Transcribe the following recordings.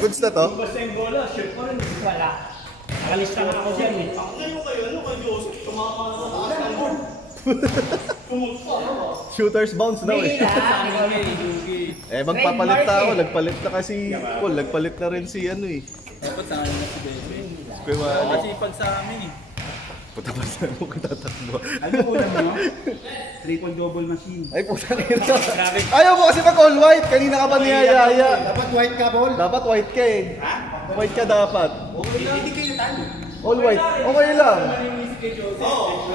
Goods na to? Basta yung bola, shoot ko rin. Wala. Nakalista na ako dyan eh. Shooters bounce daw eh. Eh magpapalit na ako, nagpalit na kasi Paul, nagpalit na rin si ano eh. Dapat sa akin na si Bebe. Kuya Masipag sa amin eh. puta pa sa mo katatakbo. Ano po lang mo? Triple double machine. Ay puta nito. Ayaw mo kasi mag all white, kanina ka pa niyayaya. Dapat white ka, Paul. Dapat white ka eh. White ka dapat. Hindi kayo talo. All white. Okay lang. Oo.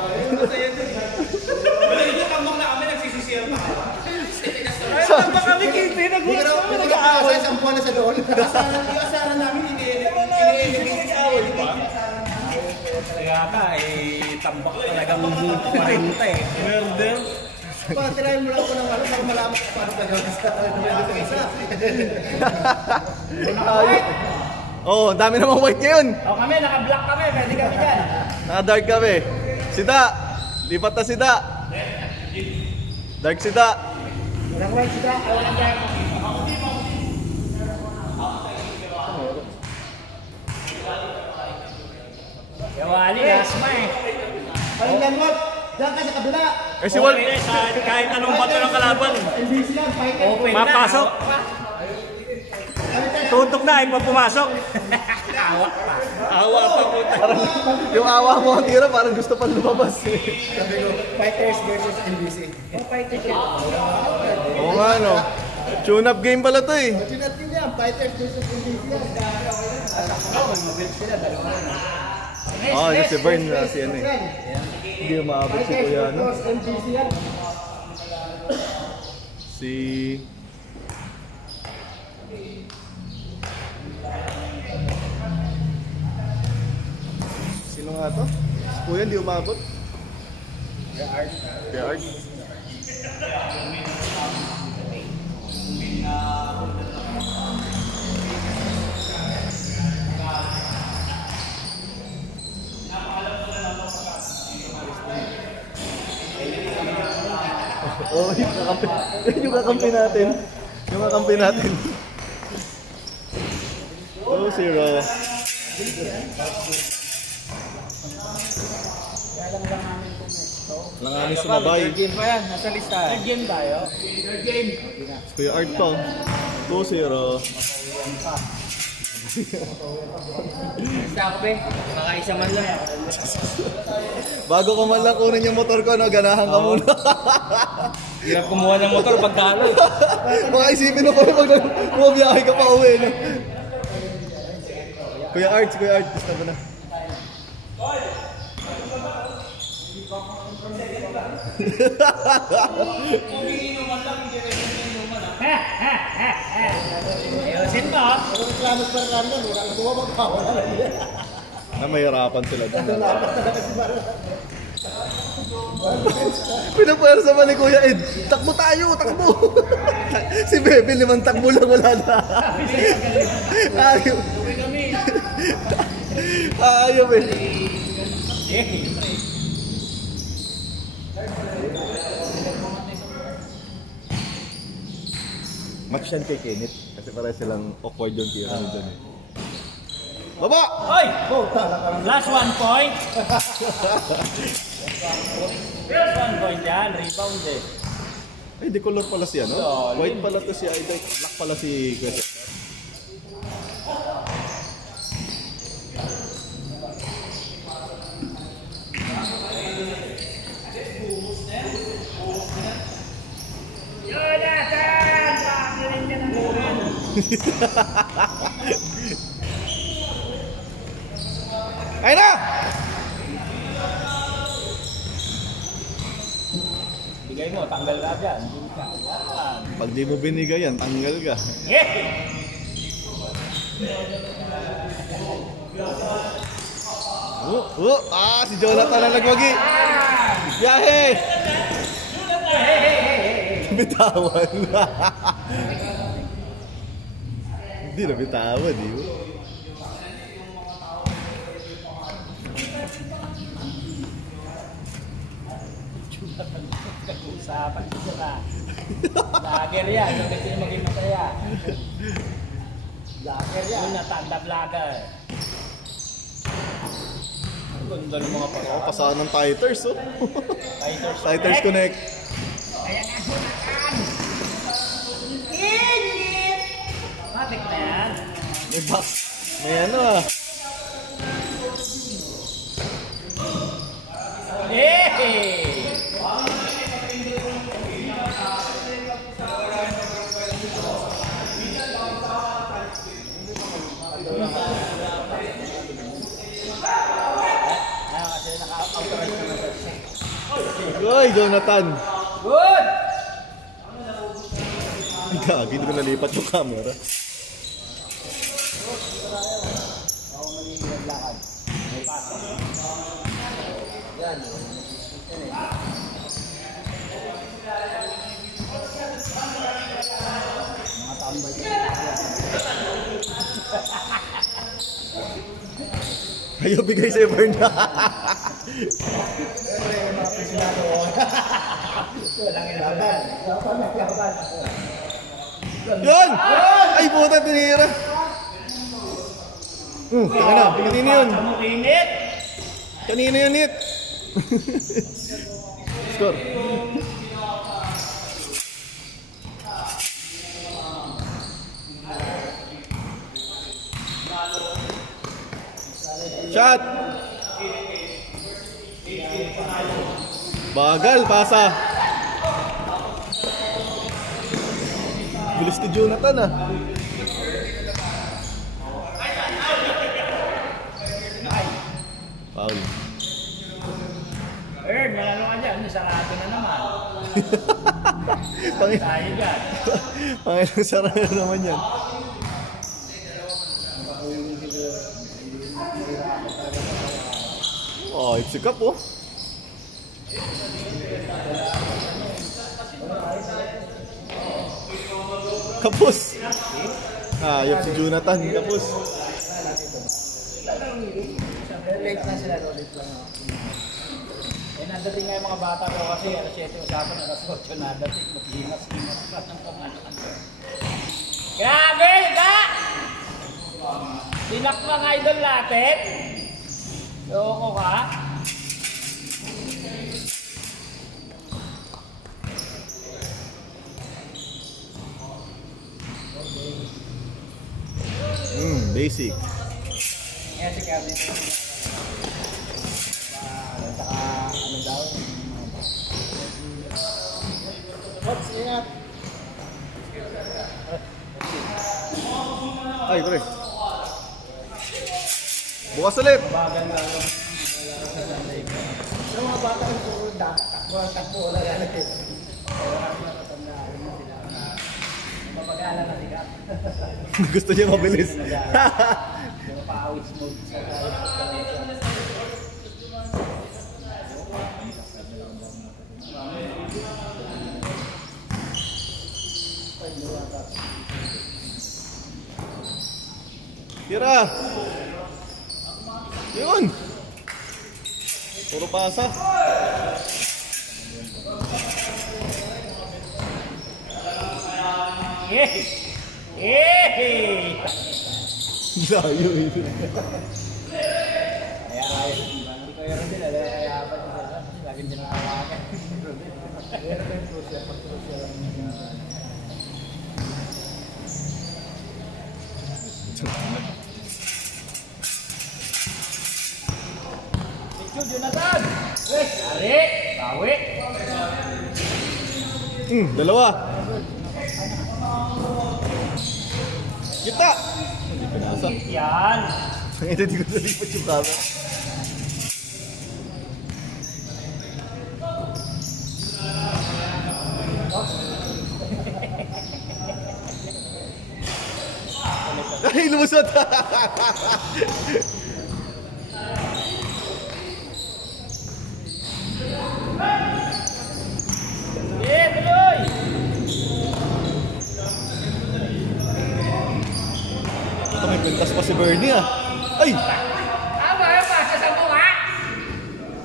Hindi tambak na kami, nagsisisiyan pa. Ayaw ba kami kinti? Nag-uusap kami, nag-aaway. Isang buwan na sa doon. Yung asaran namin, ini-elevate pa. Kaya ka eh, tambak talagang parinta eh. Murder. Tirahin mo lang ako ng para malaman kung paano gagawin sa Oh, dami namang white ngayon. O kami, naka-black kami, pwede kami dyan. Naka-dark kami. Sida. Lipat na sida. Dark sida. Walang white sila, walang dark. Yawali, asma eh. Walang yan, Walt. Diyan ka sa kabila. Eh si Wal. Okay, kahit anong bato ng kalaban. NBC yan, fight and Open na. Mapasok. Tuntok na, ay pumasok. Awa pa. Awa pa puta. Parang yung awa mo ang tira parang gusto pa lumabas eh. Sabi ko, fighters versus NBC. Fighters yan. Oo nga no. Tune up game pala to eh. Tunat yun yan, fighters versus NBC yan. Oh, yung si Bern na si ano eh. Hindi maabot si Kuya ano. NBC yan. Si... Sino nga to? Si Kuya hindi umabot? Kuya Art. Oh, yung kakampi natin. Yung kakampi natin. 2-0. Lang namin sumabay. Game pa yan, nasa lista. Game tayo. Kuya Art to. 2-0. Lista ako be, makaisa man lang. Bago ko man lang kunin yung motor ko, no, ganahan ka muna. Hirap kumuha ng motor pagkalo. Baka isipin mo pa pag bumabiyahe ka pa uwi. No? Kuya Art, gusto mo na. Ayusin mo. Reklamos pa rin doon, wala nang bumabag pa. Na mahirapan sila doon. Pinapwersa pa ni Kuya Ed. Takbo tayo, takbo! Si Bebe, 5 takbo lang, wala na. Ayaw. Ayaw eh. Match yan kay Kenneth. Kasi para silang awkward yung tira mo dyan eh. Baba! Hoy! Last 1 point. Last 1 point yan. Rebound eh. Ay, di color pala siya, no? White pala to siya. Black pala si Kuya. Ay na! Bigay mo, tanggal ka dyan. Pag di mo binigay yan, tanggal ka. Si Jonathan na nagwagi. Biyahe! Bitawan. Hindi na bitawan, di ba? Usapan ko sila. Lager yan. Yung gusto nyo maging masaya. Lager yan. Panda Vlogger. Ang ganda ng mga pag Pasahan ng Titers, oh. Titers Connect. Ayan ang hunakan. Init! Matik na yan. May box. May ano ah. Hey! Ay, Jonathan. Good! Ay, gagi, hindi ko nalipat yung camera. Ayaw bigay sa Berna. Yun! Ay, puta, tinira. Taka na, kanina yun. Init! Kanina yun, Nit. Score. Shot! Bagal, pasa. Bilis ni Jonathan ah. Foul. Bird, manalo ka dyan. Sarado na naman. Pangin, Tayo dyan. Panginoong sarado na naman yan. Oh, it's a cup oh. Kapos. Ayop si Jonathan, kapos. Late na sila, late lang. Eh, nadating nga yung mga bata ko kasi alas 7 usapan, alas 8 nadating. Maghimas-himas pa ng pangalan. Grabe, ka! Tinak mga idol natin. Loko ka? Basic. Yan si Kevin. Saka ano daw? What's up? Ay, pre. Bukas ulit. Yung mga bata yung puro takbo, wala yan. Mapag-ala na sikat. Gusto niya mabilis. Yung pa-awits mode sa tayo. Tira. Yun. Puro pasa. Layo yun. Kaya rin sila, kaya pa sila. Laging din ang kawakan. Picture, Jonathan! Ari! Bawi! Dalawa. Kita! Hindi pinasa. Yan! Ito di ko nalipat yung camera. Ay, lumusot! Tuloy! Ito may pintas pa si Bernie ah. Ay! Tama yung pasa sa mukha!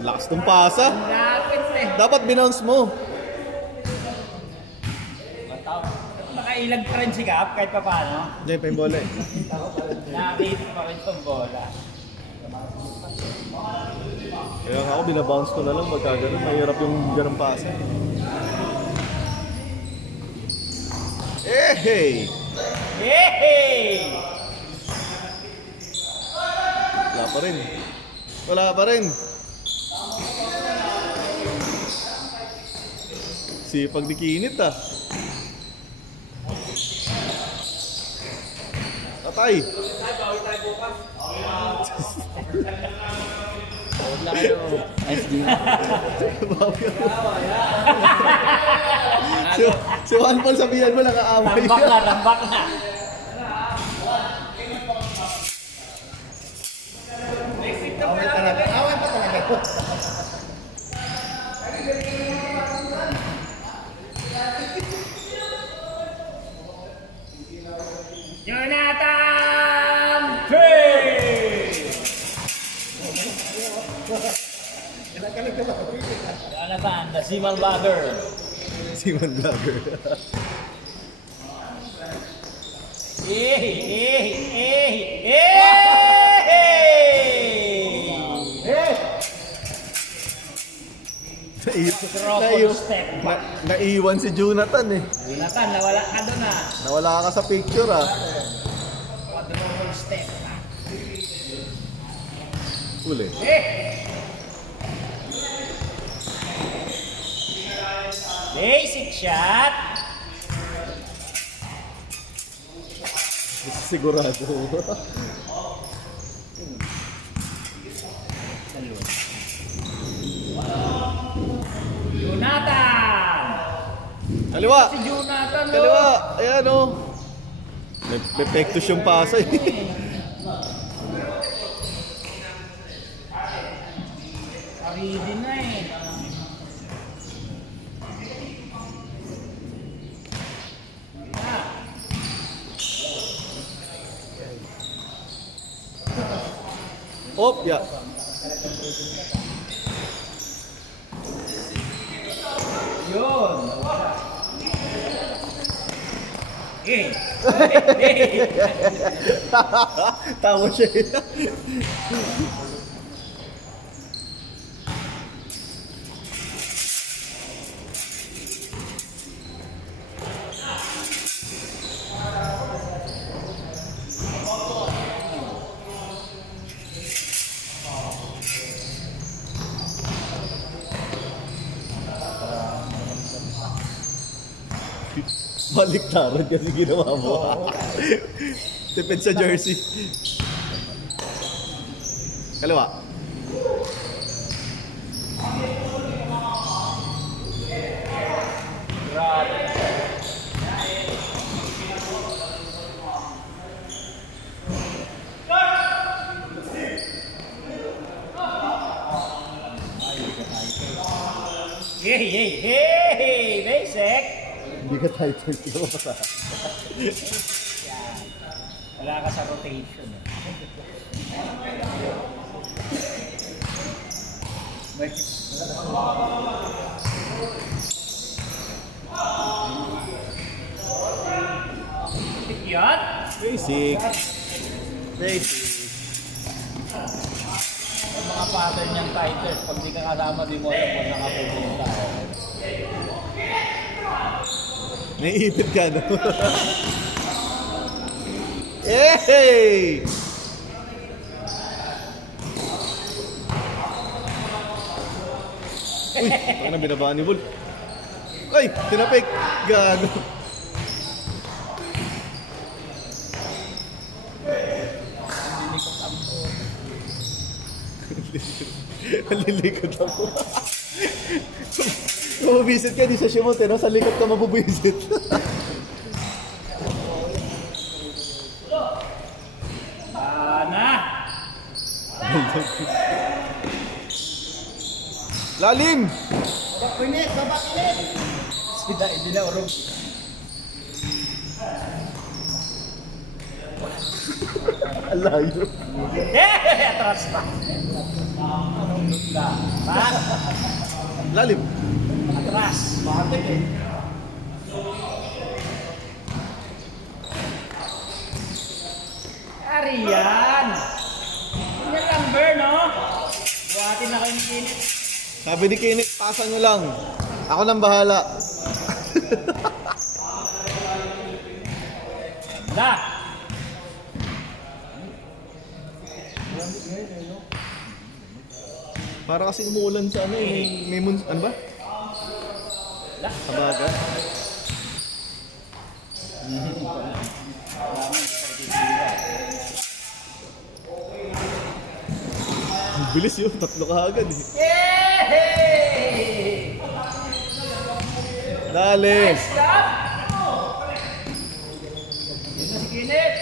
Lakas ng pasa. Lapit eh! Dapat binounce mo. Baka Nakailag pa rin si Cap kahit pa paano. Hindi, pa yung bola eh. Nakakita pa rin itong bola. Kaya ako, binabounce ko na lang pagka ganun. Mahirap yung ganun pasa. Hey! Hey! Wala pa rin. Wala pa rin. Sipag ni Kinit ah. Tatay! Huwag lang kayo. SD. Si Juan Paul, sabihan mo, nakaaway. Rambak na, rambak na. Away talaga. Away pa talaga. Jonathan Pay! Jonathan, the Seaman Vlogger. Simon Vlogger. Naiwan si Jonathan eh. Jonathan, nawala ka doon ah. Nawala ka sa picture ah. Quadruple step. Uli. Basic shot. Sigurado. Jonathan! Kaliwa! Si Jonathan, no? Kaliwa! Ayan o. May pektos yung pasa eh. Aridi na eh. Op, ya. Yun. Tawa siya eh. Baliktaran kasi ginawa mo. Tipid sa jersey. Kaliwa. Hey, basic. Hindi ka title ko pa. Wala ka sa rotation. Yan. Basic. Basic. Ang mga pattern niyang titles, pag di ka kasama, di mo alam kung nakapupunta. Naiipit ka, no? Hey! Uy, parang na binabaan ni Bull. Ay, tinapik! Gago! Lilikot ako. Kung mabisit ka, di sa Shimote, no? Sa likod ka mabubisit. Na! Lalim! Pinit, baba pinit. Hindi na urong. Ang layo. Atras pa. Pas. Lalim. Atras. Bakit eh? Yari yan. Yan lang, Ber, no? Buhatin na kayo ni Kinit. Sabi ni Kinit, pasan nyo lang. Ako nang bahala. Da! Para kasi umuulan sa ano eh. Ano ba? Kabaga. Ang bilis yun. 3 ka agad eh. Yay! Dali! Stop! Yun na si Kinit.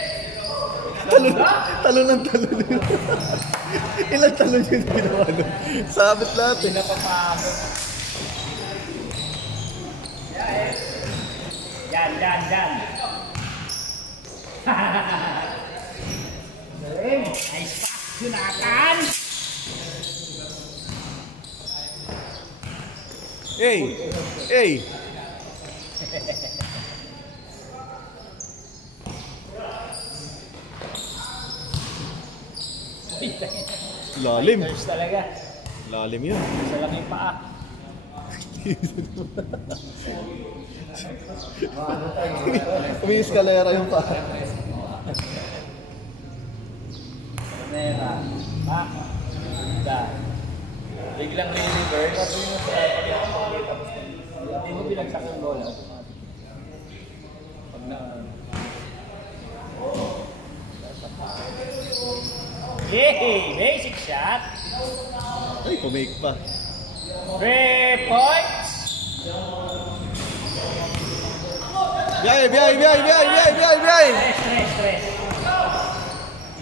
Talon ng talon yun. Ilang talon yun ginawa nun? Sabit natin. Pinapapagod. Yan. Nice pass, Jonathan. Hey! Lalim. Fighters talaga. Lalim yun. Isa lang yung paa. Umiiskalera yung pa. Nera. Ha? Da. Biglang niliver. Kasi yung sa hindi mo binagsak yung bola. Pag na... Yay! Basic shot. Ay, pumake pa. 3 points. Biyay! Stress.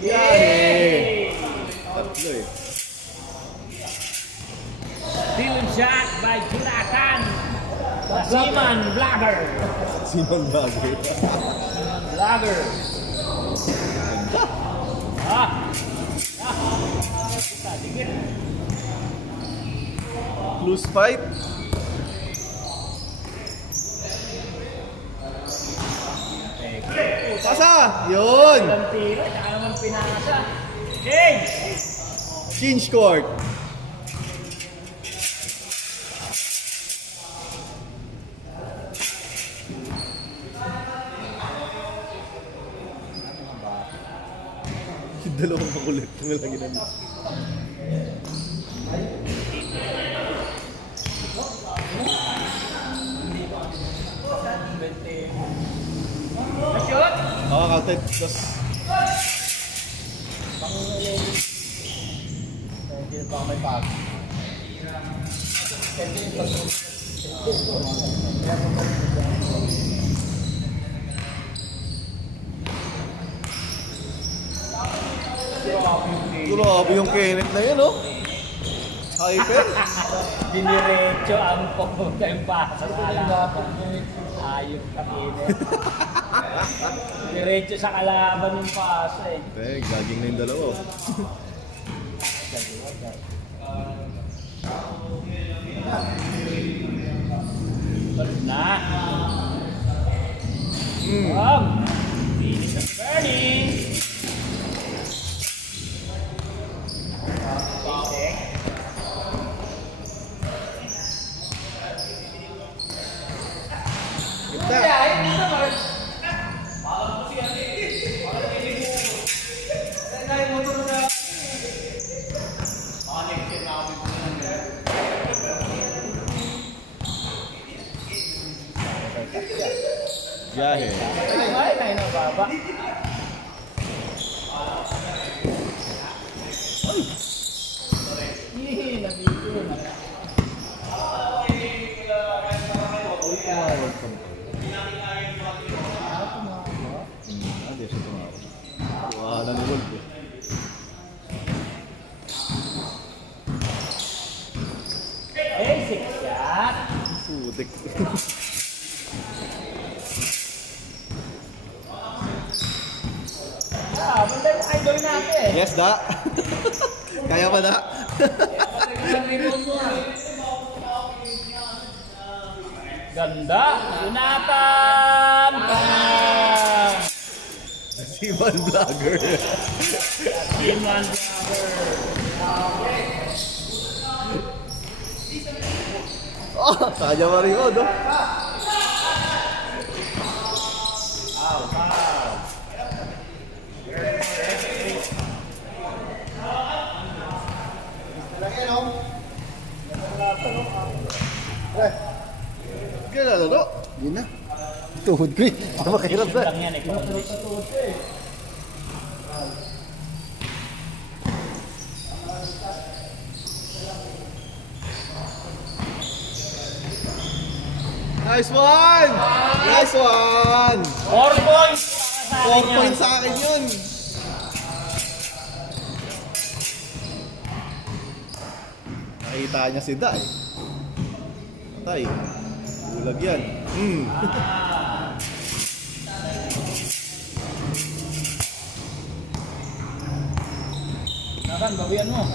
Yay! Tatlo eh. Steal shot by Jonathan. Simon Vlogger. Simon Bagay. Vlogger. Digit. Close fight. Pasa! Yun! Ilang tiro, tsaka naman pinasa. Change! Change court. Yung dalawang makulit. Yung lagi na nito. Na-shoot! Counted. Just... Hindi na ba may pag? Grabe yung Kenneth na yun, oh. Hyper. Diniretso ang pumunta yung pasa sa kalaban. Ayok ka, Kenneth. Diniretso sa kalaban yung pasa eh. Gaging na yung dalawa. Na. Finish of Bernie. Biyahe. Ay, na baba. Hihi, nabito na. Wala na world eh. Basic shot. Putik. Banda yung idol natin. Yes, da. Kaya pa, da. Ganda. Jonathan. Siman Vlogger. Siman Vlogger. Oh, kaya Mario, no? Kaya lalo? Yun na. Tuhod ko eh. Makahirap na. Lang yan eh. Nice one! Nice one! 4 points! 4 points sa akin yun. Nakita niya si Da eh. Patay. Bulag yan. Nakan, bawian mo.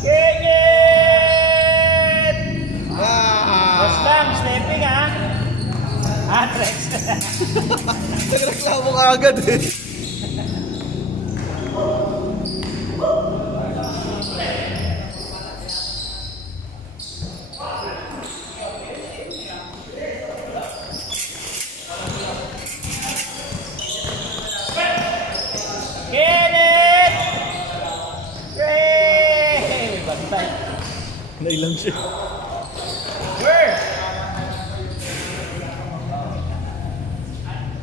Kikit! Basta lang, stepping ha. Atrex. Nagreklamo ka agad eh. Kenneth! Yay! Bantay. Nailang siya. Where?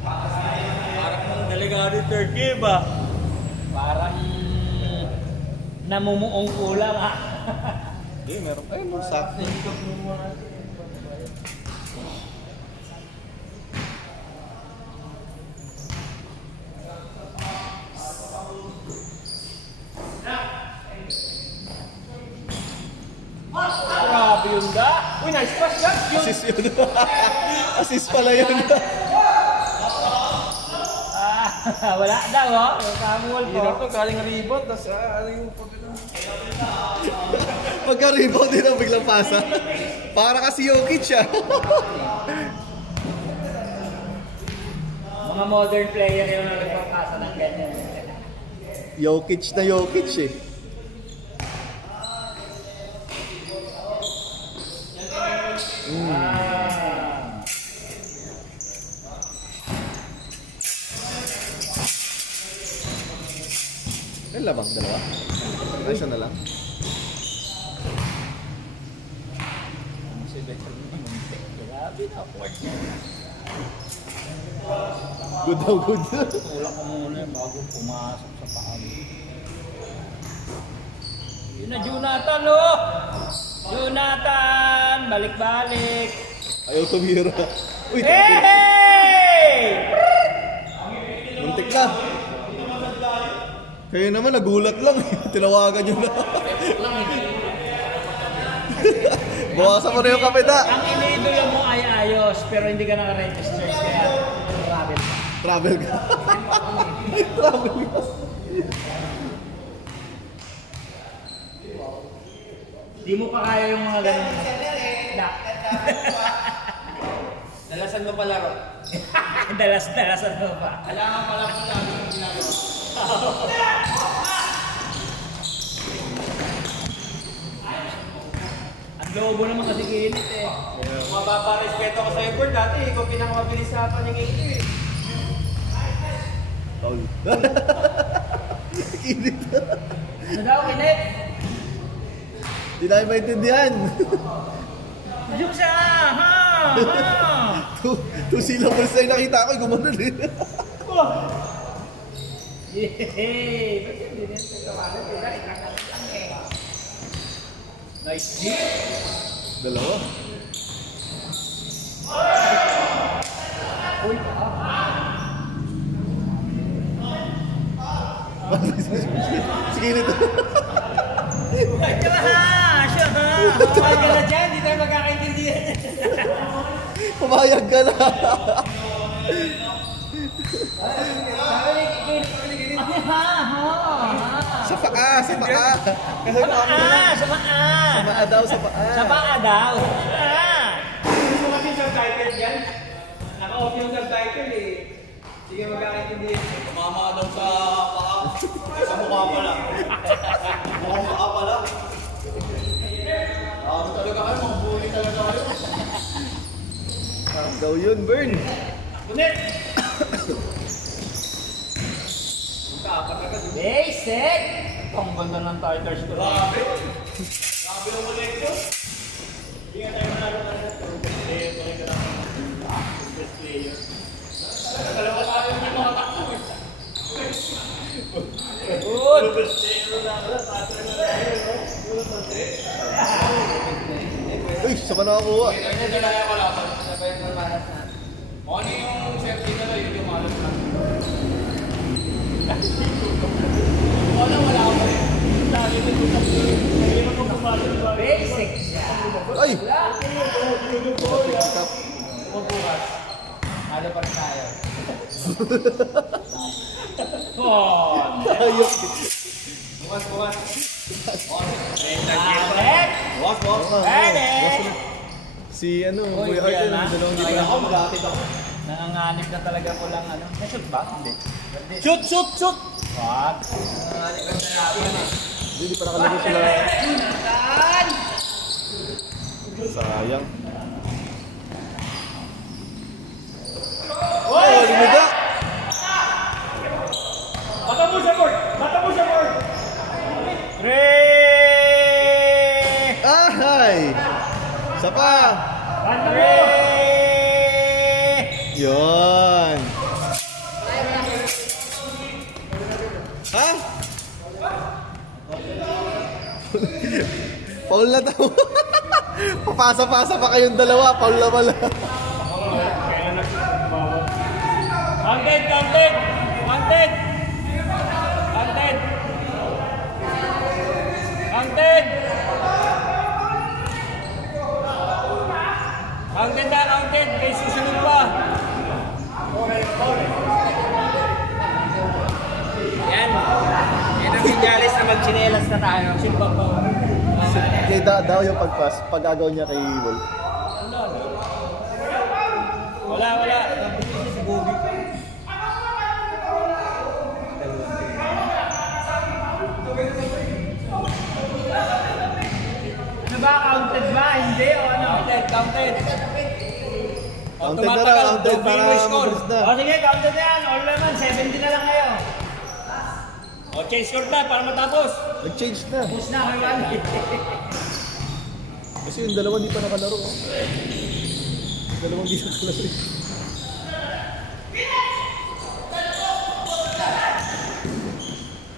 Parang delegado third game ba? Parang namumuong kulang ha. Hindi, meron kayo. Sakto. Grabe yun da. Uy, nice pass yan. Assist yun. Assist pala yun. Wala daw oh. Yung kamul ko. Hirap to, galing rebound, tapos ano yung Pagka-rebound din ang biglang pasa. Para kasi Jokic siya. Mga modern player yung nagpapasa ng ganyan. Jokic na Jokic eh. Ay, labang dalawa. Ay, isa na lang. Grabe na, port niya. Good daw, good. Tulak ko muna yun bago pumasok sa paan. Yun na, Jonathan oh! Jonathan! Balik-balik! Ayaw tumira. Uy, Hey! muntik na. Kaya naman, nagulat lang. Tinawagan nyo na. Bawasan mo na yung kape da. Ang iniidolo mo ay ayos, pero hindi ka naka-register kaya travel ka. Travel ka. Travel ka. Di mo pa kaya yung mga ganun. Dalasan mo palaro. Dalas-dalasan mo pa. Kailangan pala po lagi yung ginagawa. Ang lobo naman kasi kinit eh. Mapaparespeto ko sa effort dati, ikaw pinakamabilis sa atin yung ito eh. Paul. Kinit. Ano daw, kinit? Di tayo maintindihan. Yung siya! Ha! Ha! Two syllables na yung nakita ko, gumanon eh. Yehey! Ba't yun din yung tawagan? Ikakalit lang eh. Nice hit! Dalawa. Uy! Sige nito. Huwag ka ha! Siya ha! Huwag ka na dyan! Hindi tayo magkakaintindihan. Pumayag ka na. Ha! Ha! Sa paa, sa paa. Sa paa! Sa paa! Sa paa daw, sa paa. Sa paa daw! Sa paa! subtitle dyan. Naka-off yung subtitle eh. Sige, magkakaintindi. Tumama daw sa paa. Sa mukha pala. Mukhang paa pala. Ano talaga kayo? Mga bully talaga kayo. Daw yun, Bern. Bunit! Basic! Ang ganda ng titles ko. Grabe. Grabe ang kolekto. Hindi nga tayo manalo ka na. Best player. Dalawa tayo ng mga takbo. Good! Best player na Uy, saan pa nakakuha? Hindi na kaya kalaban. Kung ano yung safety na lang, yun yung malas na. Wala ko eh. Lagi ko yung hindi mo pumalas ba? Basic! Ay! Bukas. Ano pa rin tayo? Oh! Ayok. Bukas. Alex! Alex! Si ano, Uy, Kuya Art yan, yun, ha? dalawang di pa Ay, ako mag-aatid ako. Nanganganib na talaga ko lang ano. Na-shoot ba? Hindi. Shoot! Wag. Hindi pa nakalagay sila. Sayang. Oh, limida! Bata mo sa board! Ahay! Isa pa! Yun! Ha? Paul na daw. Papasa-pasa pa kayong dalawa. Paul na pala. Counted! Counted! Kay susunod pa! Yan ang sinyalis na magchinelas na tayo. Simbabaw. Kaya daw yung pag-pass. Pag-agaw niya kay Wolf. Wala. Nabisi si Bobby. Ano ba? Counted ba? Hindi o ano? Counted. Counted na lang. Counted para score. mabilis na. O sige, counted na yan. All naman, 70 na lang kayo. O change score na para matapos. Nag-change na. Push na kayo. Kasi yung dalawa di pa nakalaro. Yung dalawang di nakalaro.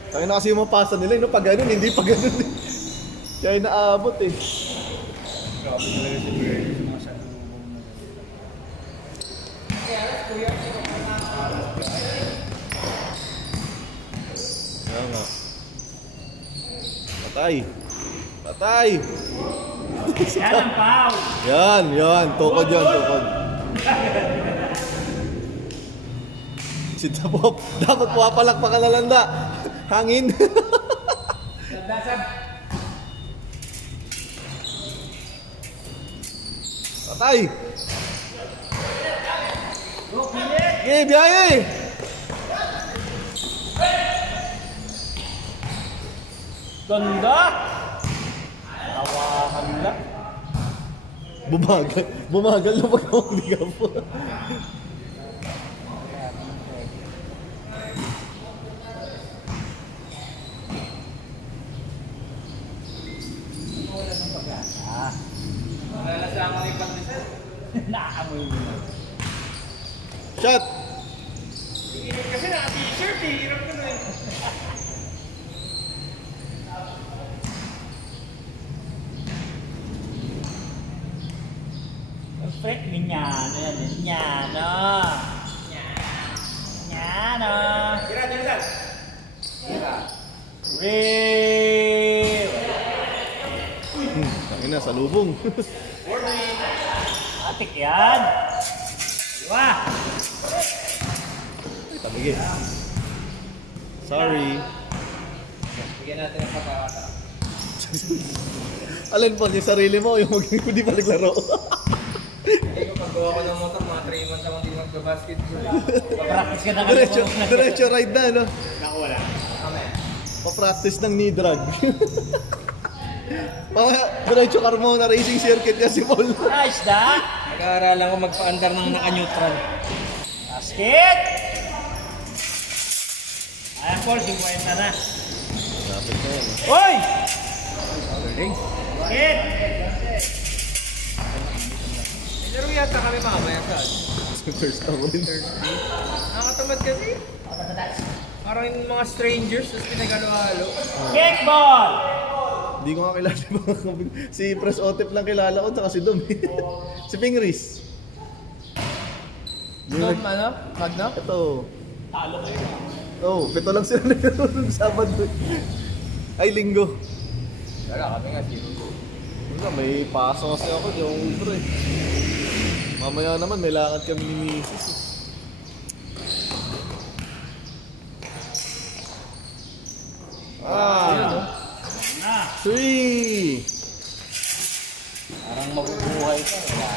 Tayo na kasi yung mapasa nila. No? Pag ganun, hindi pa ganun. Kaya inaabot eh. Grabe talaga si Bray. Kaya nga. Patay! Yan ang foul. Yan. Tukod yan, tukod. Si Tapop, dapat puwapalakpakan na landa. Hangin. Dasab. Patay! Okay, biyahe! Ganda! Tawakan lang. Bumagal na pag ako bigaw po. Nalalasama ni Pandesal. Nakakamoy mo na. Shot! Kasi naka-t-shirt eh. Hirap ko na eh. Fred, minyano yan. Minyano. Tira, Denzel. Real. Tangin na, salubong. Atik yan. Diba? Tabigin. Sorry. Bigyan natin ang pagkakata. Alin po, yung sarili mo, yung hindi pa naglaro. Hindi ko paggawa ko ng motor, mga 3 months akong hindi magbabasketball. Papractice ka na Diretso ride na, no? Naku, wala. Pa-practice ng knee drag. Diretso Carmona Racing Circuit niya si Paul. Nice da! Nag-aaralan ko magpa-andar ng naka-neutral. Basket! Ayan, Paul, 50 na. Lapit na yan. Hoy! Galing. Basket! Laro yata kami mamaya sa First ako rin. Nakatamad kasi. Parang yung mga strangers, tapos pinagalo-halo. Kickball! Hindi ko nga kilala yung mga kabig. Si Pres Otep lang kilala ko, saka si Dom. Si Pingris. Dom, ano? Magno? Ito. Talo kayo. Oh, 7 lang sila nung Sabado. Ay, Linggo. Wala kami nga sino. Wala, may paso kasi ako, di ako ubro eh. Mamaya naman, may lakad kami ni Mrs. eh. Na! 3! Parang mabubuhay ka. Wala.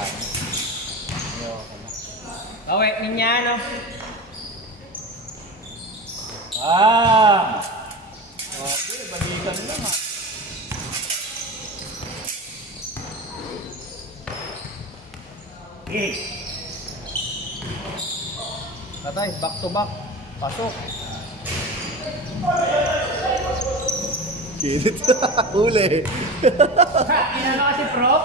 Kawet niya, no? Okay, balikan lang ha. Okay. Tatay, back to back. Pasok. Kinit. Huli. Inano kasi prof?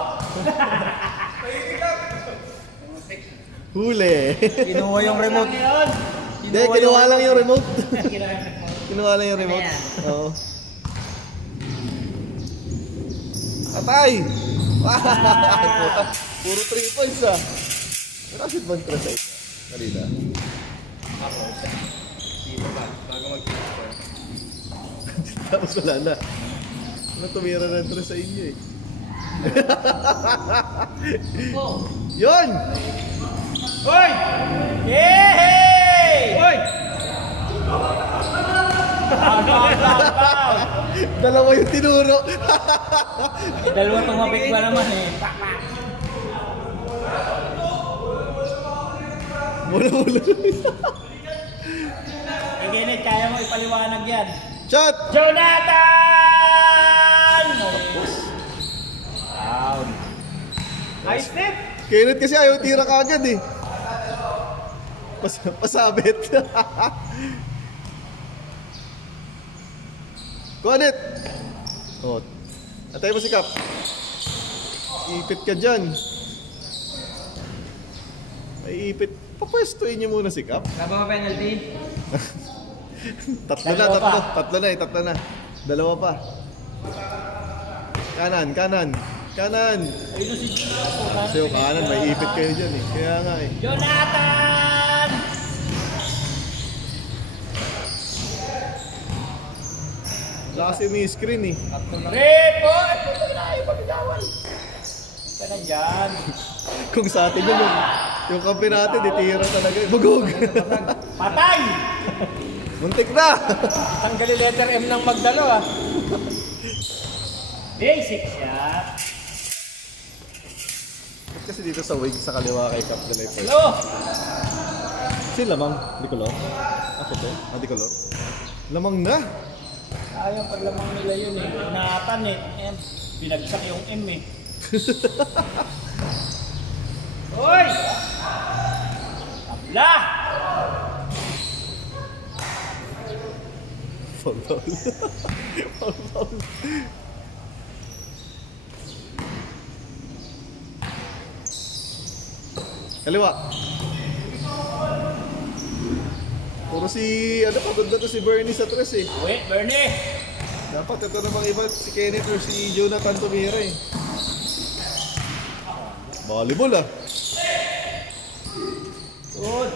Huli. Kinuha yung remote. Hindi, kinuha lang yung remote. Kinuha Kinuha lang yung remote. Ano yan? Oo. Atay! Puta, puro 3 points ah. Pero kasi bang 3 sa inyo? Kanina. Ako. Dito ba? Bago mag-transfer. Tapos wala na. Ano tumira na 3 sa inyo eh. Yun! Hoy! Yehey! Hoy! Pow! Dalawa yung tinuro. Dalawa tumapik pa naman eh. Mula-mula. Iginit, kaya mo ipaliwanag yan. Shot! Jonathan! Down. High step! Kinit kasi ayaw tira kagad eh. Pasabit. Kuanit! Oh. Atay mo si Kap. Ipit ka dyan. Ay, ipit. Papwestuin niyo muna si Kap. Wala ba penalty? Tatlo na. Dalawa pa. Kanan. Kanan. Ayun na si Jonathan. Kasi yung kanan, may ipit kayo dyan eh. Kaya nga eh. Jonathan! Wala kasi may screen eh. Repo! Ito na tayo pagkawan. Ika na dyan. Kung sa atin yun, yung kampi natin, ditira talaga. Bugog! Patay! Muntik na! Tanggalin letter M ng Magdalo ah. Basic shot. Ba't kasi dito sa wing, sa kaliwa kay Cap na first. Hello! Kasi lamang, di color. Ako to, di color. Lamang na! Sayang paglamang nila yun eh. Inatan eh. And binagsak yung M eh. Hoy! Tabla! Foul. Kaliwa. Puro si, pagod na to si Bernie sa tres eh. Wait, Bernie! Dapat ito namang iba, si Kenneth or si Jonathan tumira eh. Volleyball ah. Good!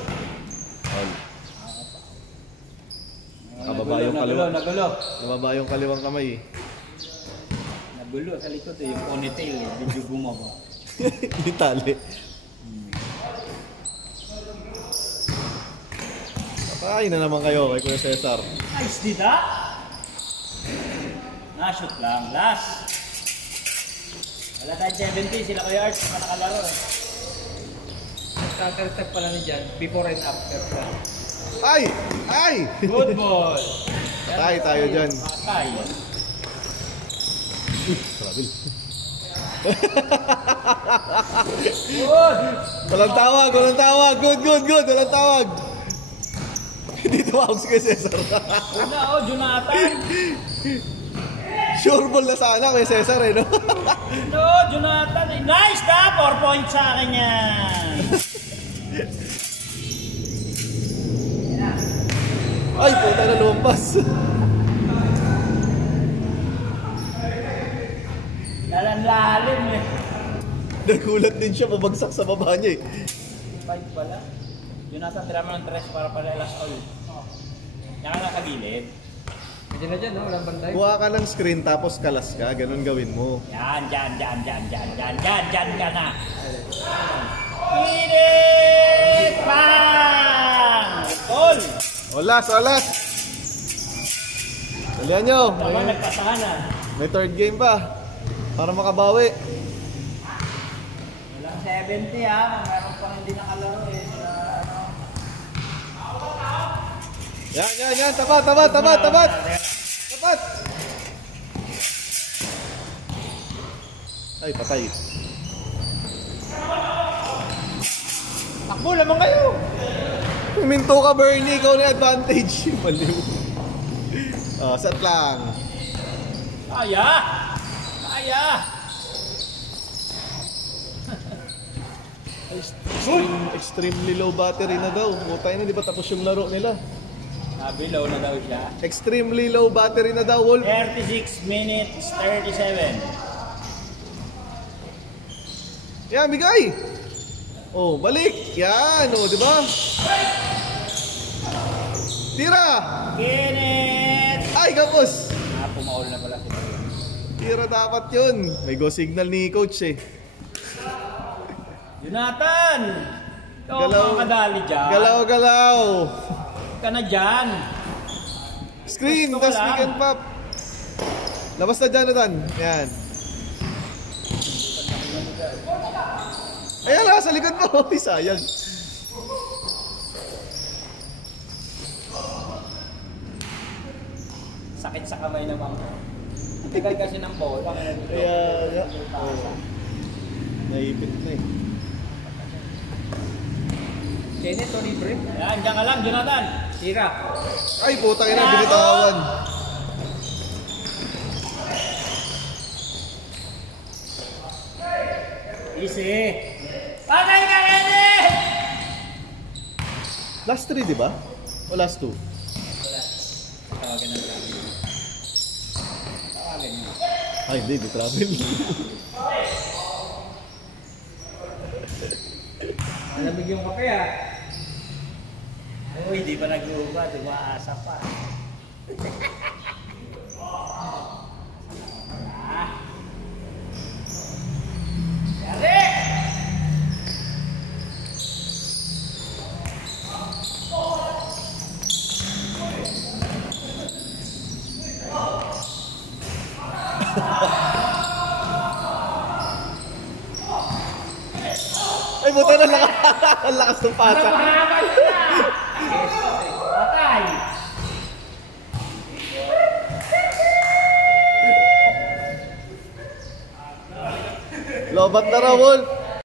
Nakababa yung kaliwang. Nagulo. Nababa yung kaliwang kamay eh. Nagulo sa likod eh. Yung ponytail eh. Medyo bumaba. Yung tali. Patay na naman kayo kay Kuya Cesar. Nice dita! Na-shoot lang. Last! Wala tayong 70. Sila Kuya Arts. Nakalaro eh. counter-step pala ni Jan, before and after pa. Ay! Ay! Good ball. Patay tayo dyan. Patay. Grabe. Good. Walang tawag, walang tawag. Good, good, good. Walang tawag. Hindi tumawag si Kuya Cesar. Una Jonathan. Sure ball na sana Kuya Cesar eh, no? No, Jonathan. Nice na! 4 points sa akin yan. Ay, puta na lumpas. Lalim eh. Nagulat din siya, mabagsak sa baba niya eh. 5 pala. Jonathan, tira mo ng 3 para pala last all. Yan ka nakagilid. Medyo na dyan, no? Walang banday. Kuha ka ng screen tapos kalas ka, ganun gawin mo. Yan ka na. Init! Bang! Goal! Olas, olas! Dalihan nyo, Tama, nagpatahanan. may third game pa. Para makabawi. Walang 70 ha. Meron pang hindi nakalaro eh. Yan. Tapat. Tapat! Ay, patay. Takbo lamang kayo! Minto ka, Bernie. Ikaw na advantage. Maliw. Set lang. Kaya! Extremely low battery na daw. Mutay na, di ba tapos yung laro nila? Nabilaw na daw siya. Extremely low battery na daw, Wolf. 36 minutes 37. Yan, bigay! Oh, balik! Yan, oh, di ba? Tira! Kenneth! Ay, kapos! Pumaul na pala si Tira dapat yun. May go signal ni coach eh. Jonathan! Ikaw Galaw. ang kadali dyan. Galaw! Ka na dyan. Screen, Gusto ko tas lang. pick and pop. Labas na dyan, Nathan. Yan. Ayan lang, sa likod mo. Ay, sayang. Sakit sa kamay naman ko. Tagal kasi ng bola. Kaya, oh. Naipit na eh. Kenneth, Tony Brick. Yan, dyan ka lang, Jonathan. Tira. Ay, putang ina, binitawan. Easy. Patay ka, Kenneth! Last 3, di ba? O last 2? Tawagan ng travel. Tawagan niyo. Ay, hindi, di travel. Malamig yung kape ah. Uy, di pa nag-uubad. Umaasa pa. Ay, buta na lakas. Ang lakas ng pasa. Patay! Lobat na raw, Wolf.